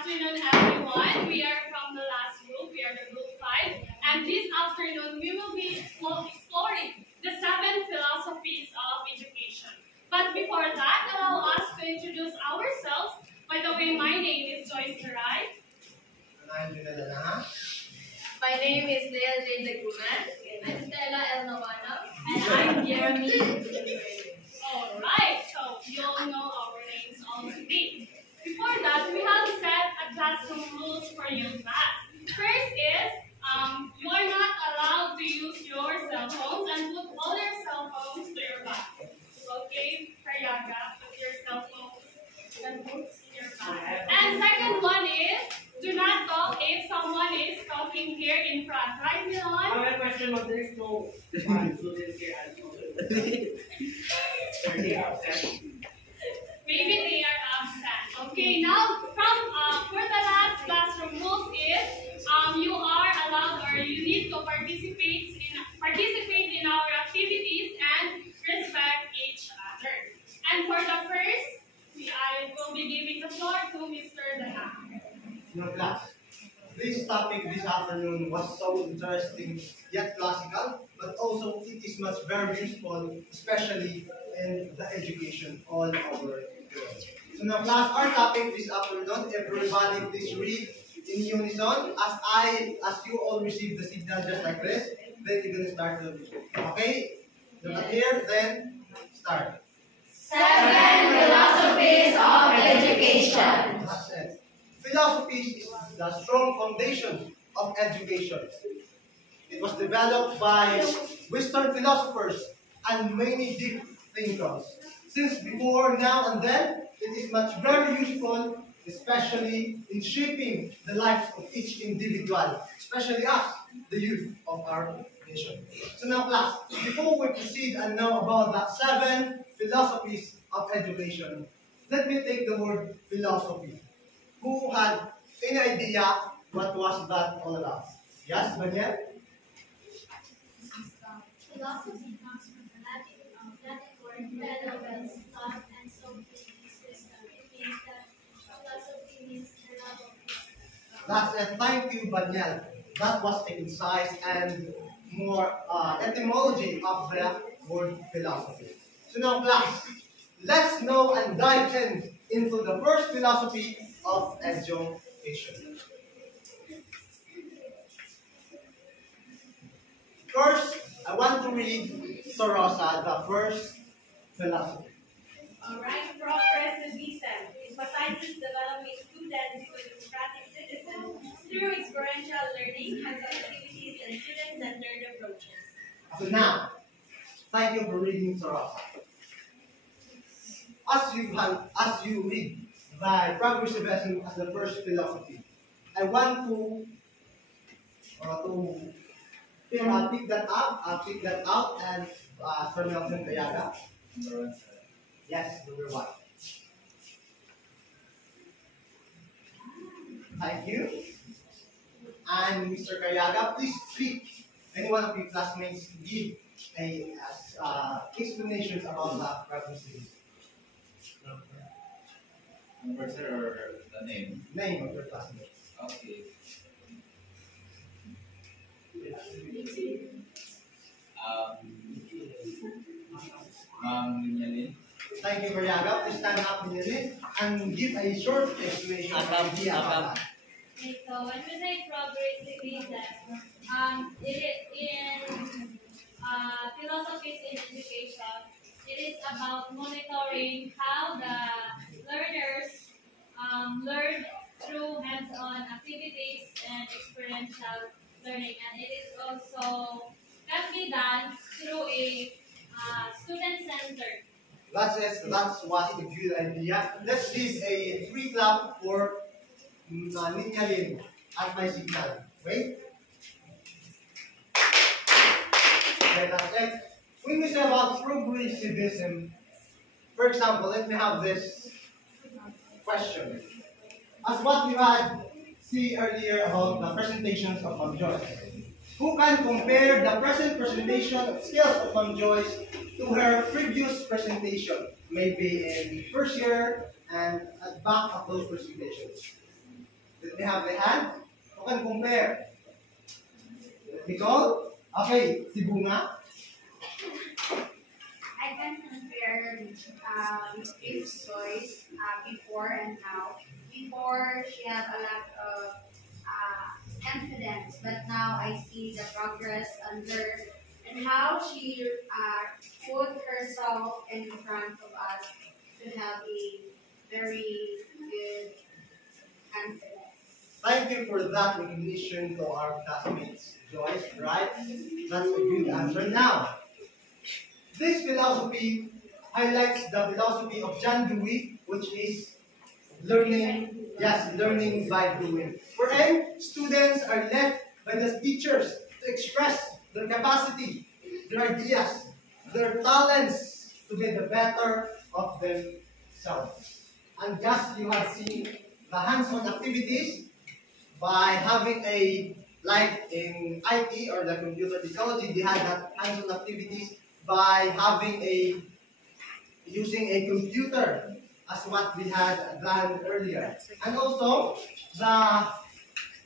afternoon, everyone. We are from the last group. We are the group 5. And this afternoon, we will be exploring the 7 philosophies of education. But before that, allow us to introduce ourselves. By the way, my name is Joyce Taray. And I'm Junel Anaha. My name is Leah Jane Daguman. I'm Stella El Nawana. And I'm Jeremy. Alright, so you all know our names already. Before that, we have set a classroom rules for you class. First is, you are not allowed to use your cell phones and put all your cell phones to your bag. Okay, Kayaga, put your cell phones and books in your bag. And second one is, do not talk if someone is talking here in front. Right, Milan? I have a question, but there is no students here. They are absent. Maybe they are absent. Okay, now for the last classroom rules is you are allowed or you need to participate in our activities and respect each other. And for the first, I will be giving the floor to Mr. Dana. No class. This topic this afternoon was so interesting yet classical, but also it is much very useful, especially in the education on our world. So now class, our topic this afternoon, everybody please read in unison as you all receive the signal just like this, then you're gonna start the reading. Okay? Look at here, then start. 7 philosophies of education. That's it. Philosophy is the strong foundation of education. It was developed by Western philosophers and many deep thinkers. Since before, now, and then, it is much very useful, especially in shaping the lives of each individual, especially us, the youth of our nation. So now, class, before we proceed and know about the 7 philosophies of education, let me take the word philosophy. Who had any idea what was that all about? Yes, Daniel? Philosophy comes from the Latin word philos, thought, and sophy means wisdom. It means that philosophy means the love of wisdom. That's it. Thank you, Daniel. That was the concise and more etymology of the word philosophy. So now, class, let's know and dive into the first philosophy of education. First, I want to read Sorosa, the first philosophy. Alright, progressivism emphasizes developing students into democratic citizens through experiential learning, hands-on activities, and student-centered approaches. So now, thank you for reading Sorosa. As you read by progressivism as the first philosophy, I want to pick that up. I'll pick that out and Sir Nelson Kayaga. Yes, number 1. Thank you. And Mr. Kayaga, please speak. Any one of your classmates give a explanations about the progressivism. Number sir or the name? Name of your classmate. Okay. Yalin. Thank you, Kayaga. Please stand up immediately and give a short explanation of the idea about that. Okay, so when we say progressivism, in philosophies in education, it is about monitoring how the learners learn through hands-on activities and experiential learning, and it is also can be done through a student-centered. That's it. That was a good idea. Let's give a 3 clap for Ninya Lin at my signal. Wait. Okay, that's it. When we say about progressivism, for example, let me have this question. As what you had see earlier about the presentations of Ma'am Joyce, who can compare the present presentation skills of Ma'am Joyce to her previous presentation, maybe in first year and at back of those presentations? Let me have the hand. Who can compare? Nicole? Okay, si Bunga? I can compare Miss Joyce before and now. Before, she had a lot of confidence, but now I see the progress under and how she put herself in front of us to have a very good confidence. Thank you for that recognition to our classmates. Joyce, right? That's a good answer. Now, this philosophy highlights the philosophy of John Dewey, which is learning, yes, learning by doing. Wherein students are left by the teachers to express their capacity, their ideas, their talents to be the better of themselves. And just you have seen the hands-on activities by having a, like in IT or the computer technology, they had that hands-on activities by having a, using a computer as what we had done earlier. And also, the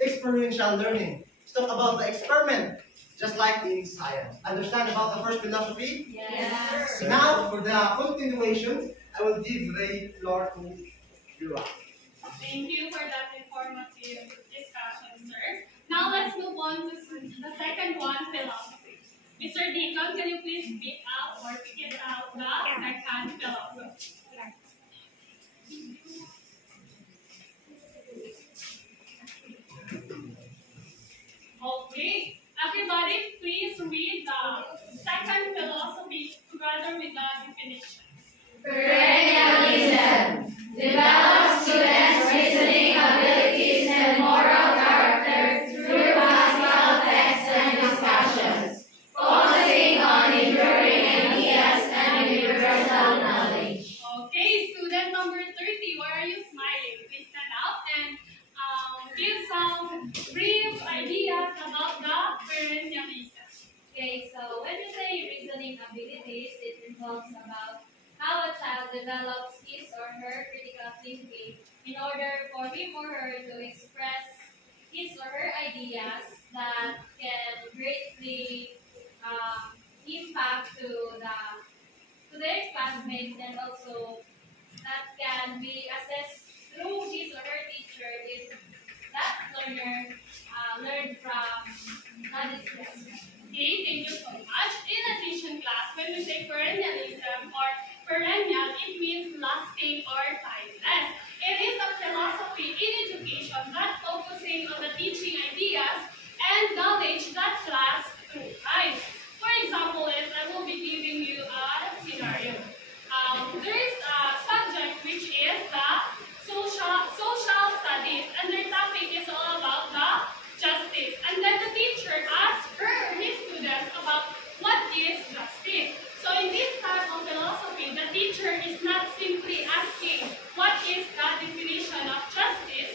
experiential learning. Let's talk about the experiment, just like in science. Understand about the first philosophy? Yes. Now, for the continuation, I will give the floor to Yura. Thank you for that informative discussion, sir. Now let's move on to the second one, philosophy. Mr. Deacon, can you please pick up or pick it out the second philosophy? Okay, everybody, please read the second philosophy together with the definition. Perennialism develops students' reasoning abilities and moral character through classical texts and discussions, focusing on enduring ideas and universal knowledge. Okay, student number 30, why are you smiling? Please stand up and give some brief ideas about the perennialism. Okay, so when we say reasoning abilities, it involves about how a child develops his or her critical thinking in order for him or her to express his or her ideas that can greatly impact to their classmates, and also that can be assessed through his or her teacher if that learner learned from that discussion. Okay, thank you so much. In addition, class, when we say perennialism or perennial, it means lasting or timeless. It is a philosophy in education that focusing on the teaching ideas and knowledge that lasts through time. For example, I will be giving you a scenario. There is a subject which is the social studies, and their topic is all about the justice. And then the teacher asks his students about what is justice. So in this type of philosophy, the teacher is not simply asking what is the definition of justice,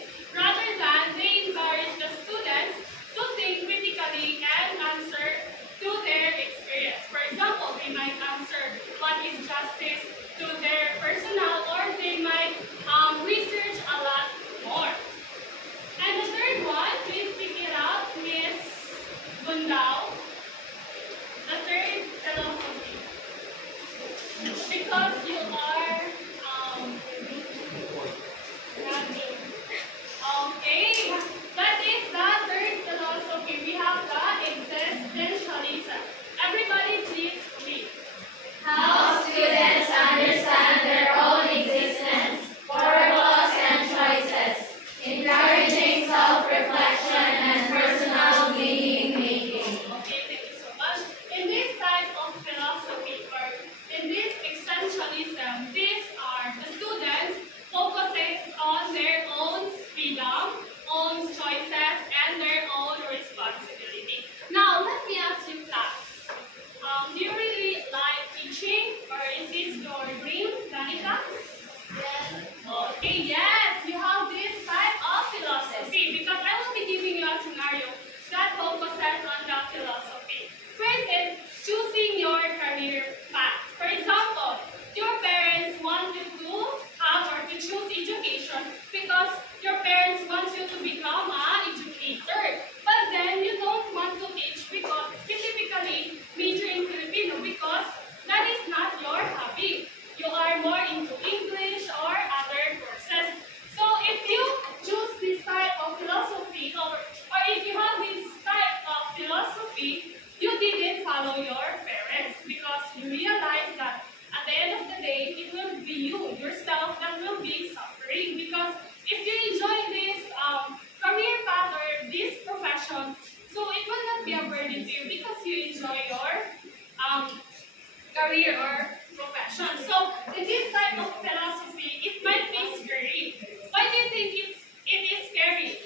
career or profession. So in this type of philosophy, it might be scary. Why do you think it is scary?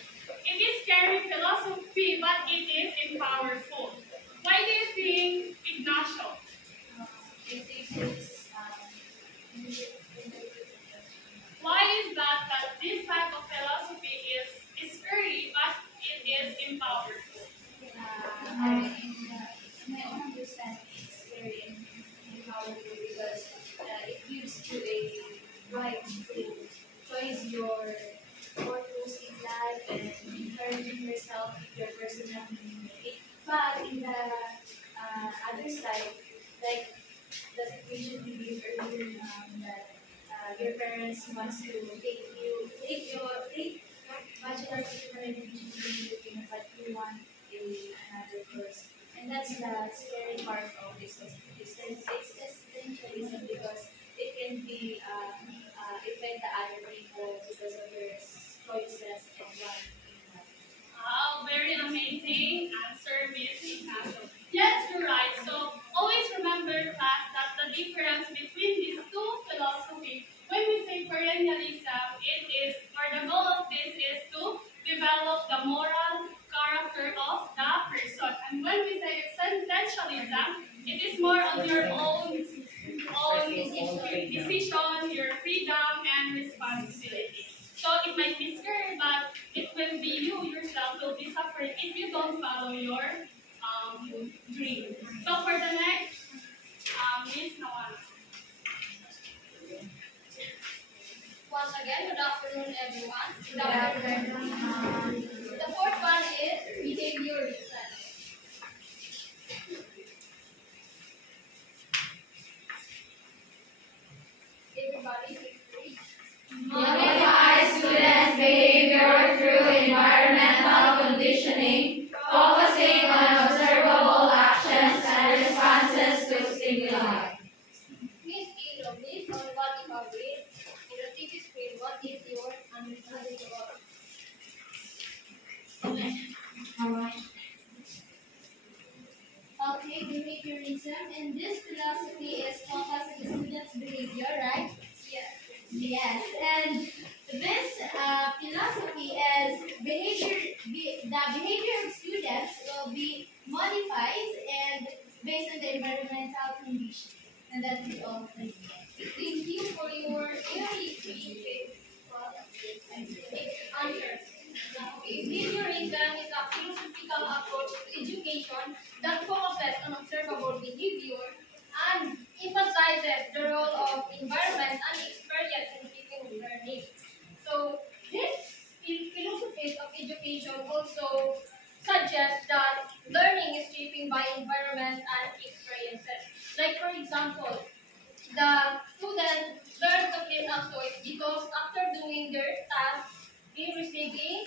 It is scary philosophy, but it is powerful. Why do you think, Ignacio? I think it's Why is that this type of philosophy is scary, but it is empowering? I think my own understanding is very empowering because it gives you a right to choose your purpose in life and encouraging yourself with your personality. But in the other side, like the situation we gave earlier, that your parents wants to take bachelor's degree in but you want another course. And that's the scary part of existentialism because it can be affect the other people because of their choices and what in life. Wow, very amazing answer, Miss Ignacio. Yes, you're right. So always remember, class, that the difference between these two philosophies, when we say perennialism, it is, or the goal of this is to develop the moral character of the person. And when we say existentialism, it is more on your own decision, your freedom, and responsibility. So it might be scary, but it will be you yourself will be suffering if you don't follow your dream. So for the next, Miss Nawana. Once again, good afternoon, everyone. Good afternoon. The fourth one is behaviorism. Everybody, please. Modify students' behavior through environmental conditioning, focusing on observable actions and responses to stimuli. Miss Kilo, please, on what you have read. In the TV screen, what is your understanding about? Okay, behaviorism, and this philosophy is focused on the student's behavior, right? Yes. Yes, and this philosophy is the behavior of students will be modified and based on the environmental conditions. And that is all. Thank you for your very answer. Behaviorism is a philosophical approach to education that focuses on observable behavior and emphasizes the role of environment and experience in teaching learning. So, this philosophy of education also suggests that learning is shaped by environment and experiences. Like, for example, the student learns to clean up toys because after doing their task, they receive a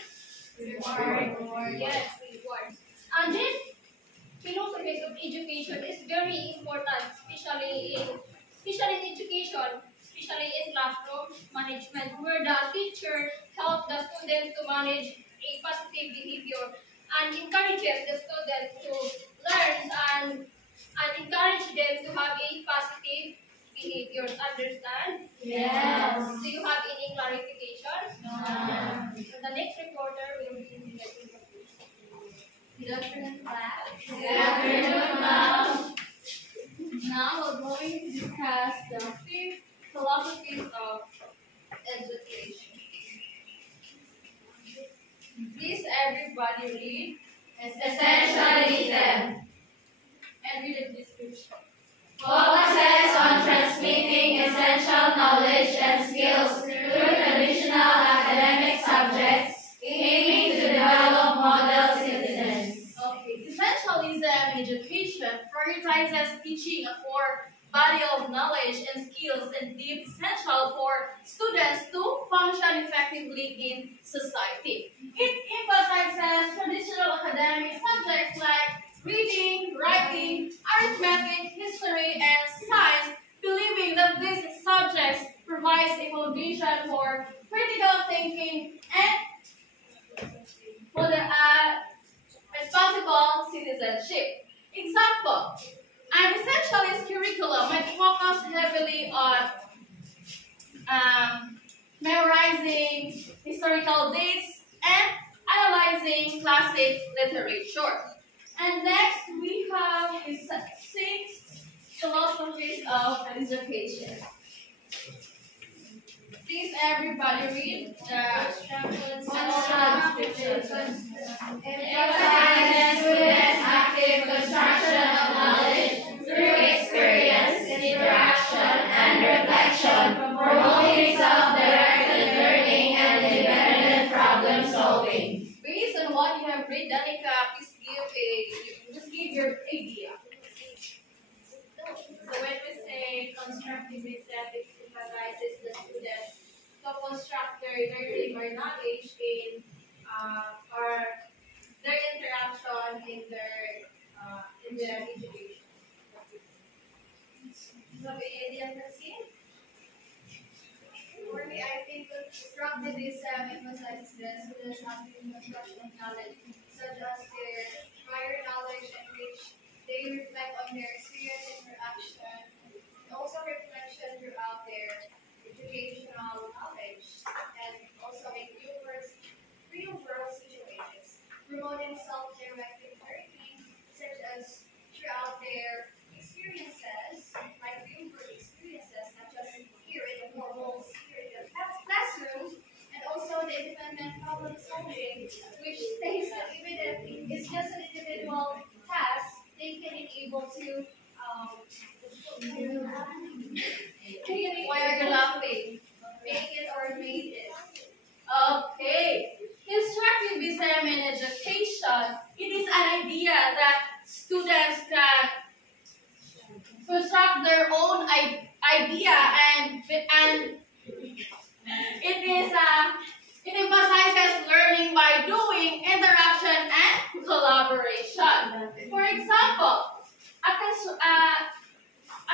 reward. Yes, rewards. And this philosophy of education is very important, especially in education, especially in classroom management, where the teacher helps the students to manage a positive behavior and encourages the students to learn and encourage them to have a positive behavior. Understand? Yes. Do you have any clarifications? So the next reporter will be Good afternoon, class. Good afternoon, ma'am. Now we're going to discuss the 5 philosophies of education. Please everybody read Essentialism and read the description. focuses on transmitting essential knowledge and skills through traditional academic subjects, aiming to develop model citizens. Okay, essentialism in education prioritizes teaching a core body of knowledge and skills and deep essential for students to function effectively in society. It emphasizes traditional academic subjects like reading, writing, arithmetic, history, and science, believing that these subjects provide a foundation for critical thinking and for the responsible citizenship. Example, And Essentialist curriculum might focus heavily on memorizing historical dates and analyzing classic literature. And next we have the 6 philosophies of education. Please everybody read the Emphasizes students' active construction of knowledge through experience, interaction, and reflection, promoting self-directed learning and independent problem solving. Based on what you have read, Danica, please give your idea. So when we say constructivism, it emphasizes the students to construct their learning or knowledge in or their interaction in their education. So the idea for me, I think constructivism emphasizes the students having construction of knowledge, such as their prior knowledge in which they reflect on their experience, interaction, and also reflection throughout their educational knowledge, and also in real-world situations, promoting self-directed learning, such as throughout their experiences, like real-world experiences, not just here in the formal classroom, and also the independent problem solving, which states that even if it's just an individual task, they can be able to Why are you laughing? make it or made it. Okay. Constructivism in education, it is an idea that students can construct their own idea and it emphasizes learning by doing, interaction, and collaboration. For example, a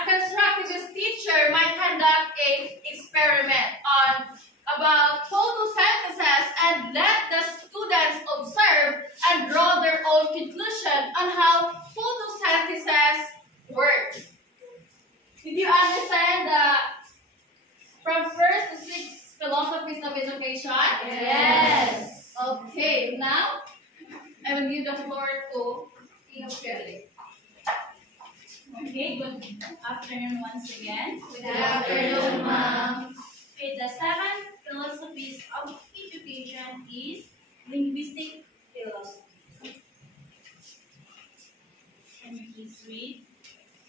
constructivist teacher might conduct an experiment about photosynthesis and let the students observe and draw their own conclusion on how photosynthesis works. Did you understand from 1st to 6th philosophies of education? Yes. Okay, now I will give the floor to Tia Shirley. Okay, good afternoon once again. Good afternoon, ma'am. Okay, the 7 philosophies of education is linguistic philosophy. Can you please read?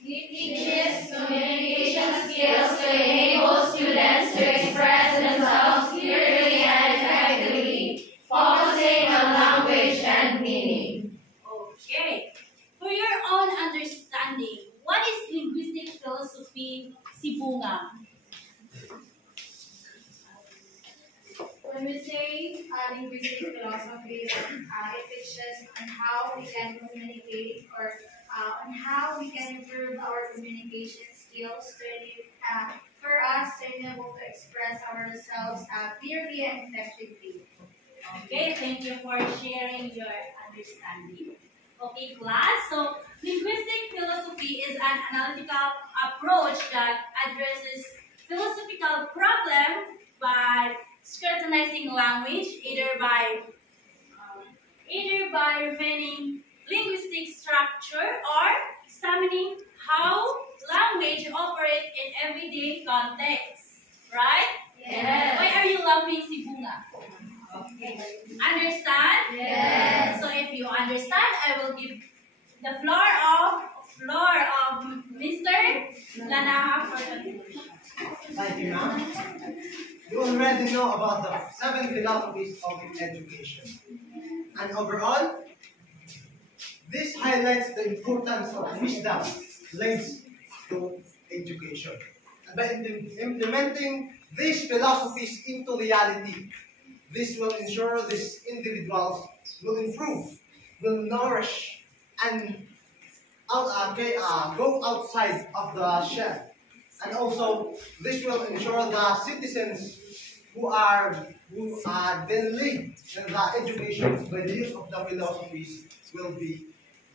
Teaches communication skills to enable students to express themselves clearly and effectively, focusing on language and meaning. Okay. For your own understanding, what is linguistic philosophy, Sibunga? When we say linguistic philosophy, it teaches on how we can communicate or on how we can improve our communication skills for us to be able to express ourselves clearly and effectively. Okay, thank you for sharing your understanding. Okay, class. So, linguistic philosophy is an analytical approach that addresses philosophical problems by scrutinizing language, either by refining linguistic structure or examining how language operates in everyday context. Right? Yes. Why are you laughing, Sibunga? Okay. Understand? Yes. So if you understand, I will give the floor of Mr. Lanaha for conclusion. Thank you, ma'am. You already know about the 7 philosophies of education. And overall, this highlights the importance of wisdom linked to education. And by implementing these philosophies into reality, this will ensure these individuals will improve, will nourish, and go outside of the shell. And also, this will ensure the citizens who then live in the education by the use of the philosophies will be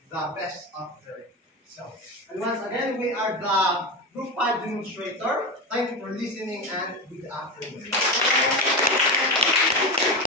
the best of their So, and once again, we are the Group 5 demonstrator. Thank you for listening and good afternoon.